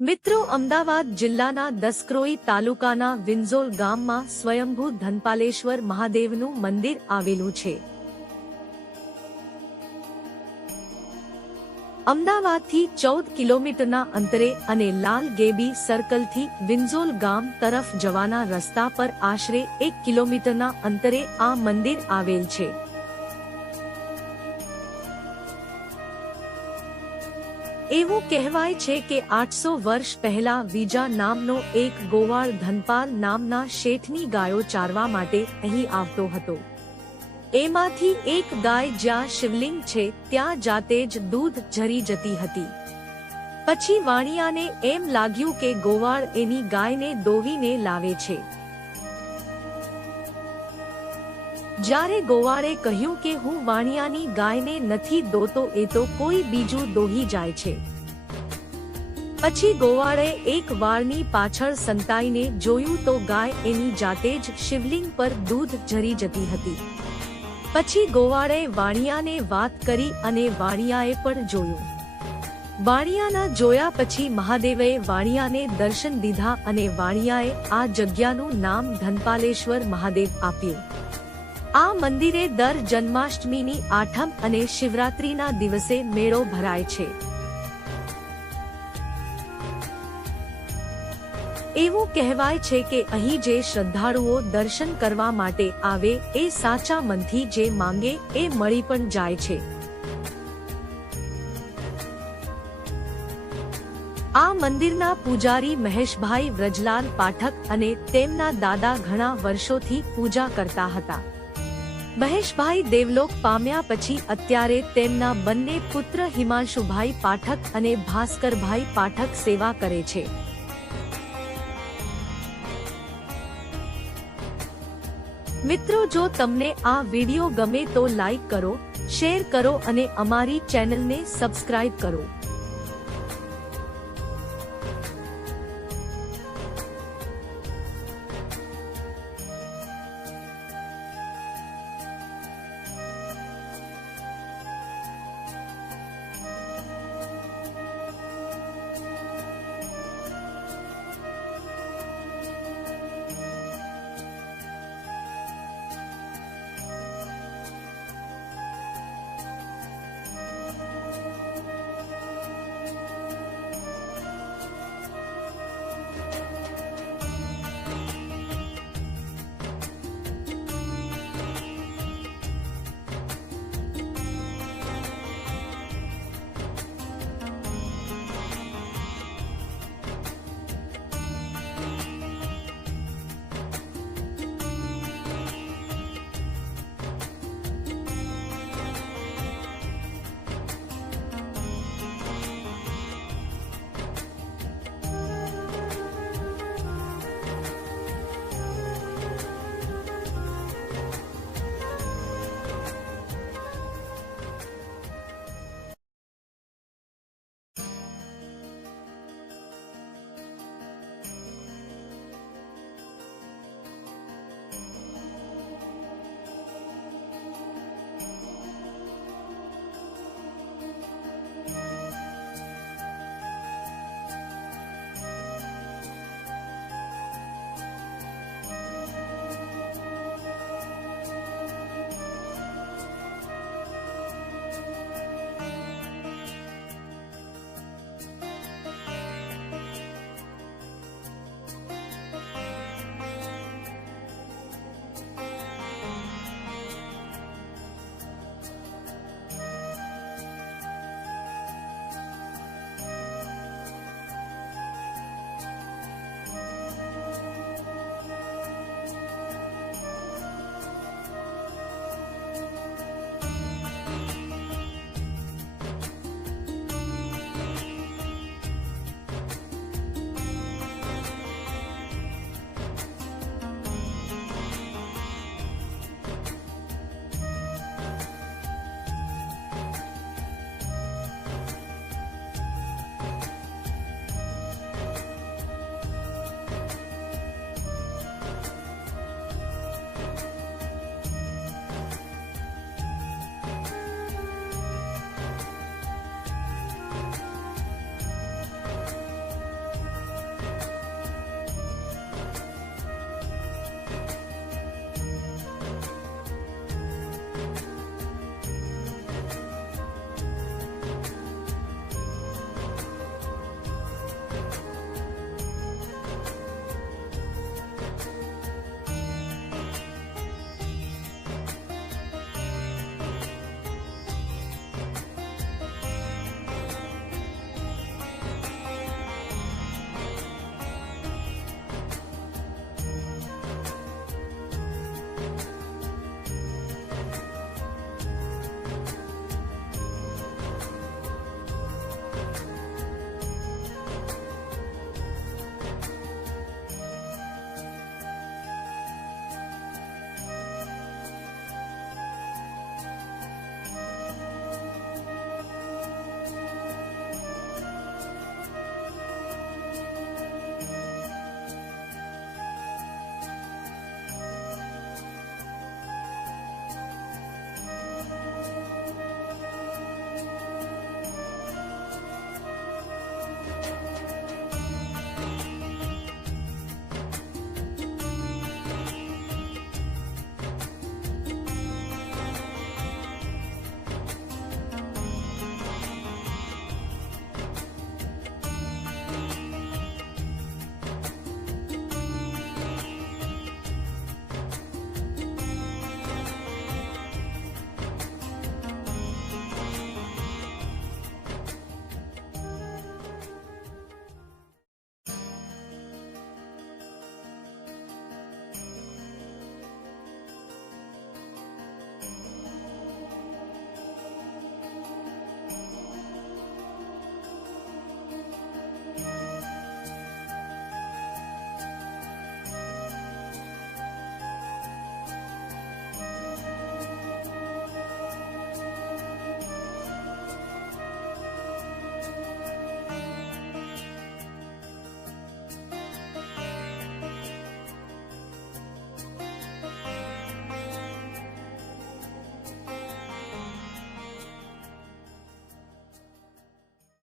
મિત્રો, અમદાવાદ જિલ્લાના દસક્રોઈ તાલુકાના વિંઝોલ ગામમાં સ્વયંભૂ ધનપાલેશ્વર મહાદેવનું મંદિર આવેલું છે. અમદાવાદથી 14 કિલોમીટરના અંતરે અને લાલ ગેબી સર્કલથી વિંઝોલ ગામ તરફ જવાના રસ્તા પર આશરે 1 કિલોમીટરના અંતરે આ મંદિર આવેલ છે. એવું કહેવાય છે કે 800 વર્ષ પહેલા વિજા નામનો એક ગોવાળ ધનપાલ નામના શેઠની ગાયો ચારવા માટે અહીં આવતો હતો. એમાંથી એક ગાય જ્યાં શિવલિંગ છે ત્યાં જાતે જ દૂધ ઝરી જતી હતી. પછી વાણિયાને એમ લાગ્યું કે ગોવાળ એની ગાયને દોહીને લાવે છે. જ્યારે ગોવાળે કહ્યું કે હું વાણિયાની ગાયને નથી દોતો, એ તો કોઈ બીજું દોહી જાય છે. પછી ગોવાળે એક વાળની પાછળ સંતાઈને જોયું તો ગાય એની જાતે જ શિવલિંગ પર દૂધ ઝરી જતી હતી. પછી ગોવાળે વાણિયાને વાત કરી અને વાણિયાએ પણ જોયું. વાણિયાના જોયા પછી મહાદેવે વાણિયાને દર્શન દીધા અને વાણિયાએ આ જગ્યાનું નામ ધનપાલેશ્વર મહાદેવ આપ્યું. આ મંદિરે દર જન્માષ્ટમીની 8મ અને શિવરાત્રીના દિવસે મેળો ભરાય છે. એવું કહેવાય છે કે અહીં જે શ્રદ્ધાળુઓ દર્શન કરવા માટે આવે એ સાચા મનથી જે માંગે એ મળી પણ જાય છે. આ મંદિરના પૂજારી મહેશભાઈ વ્રજલાલ પાઠક અને તેમના દાદા ઘણા વર્ષોથી પૂજા કરતા હતા. મહેશભાઈ દેવલોક પામ્યા પછી અત્યારે તેમના બંને પુત્ર હિમાંશુભાઈ પાઠક અને ભાસ્કરભાઈ પાઠક સેવા કરે છે. મિત્રો, જો તમને આ વિડિયો ગમે તો લાઈક કરો, શેર કરો અને અમારી ચેનલને સબસ્ક્રાઇબ કરો.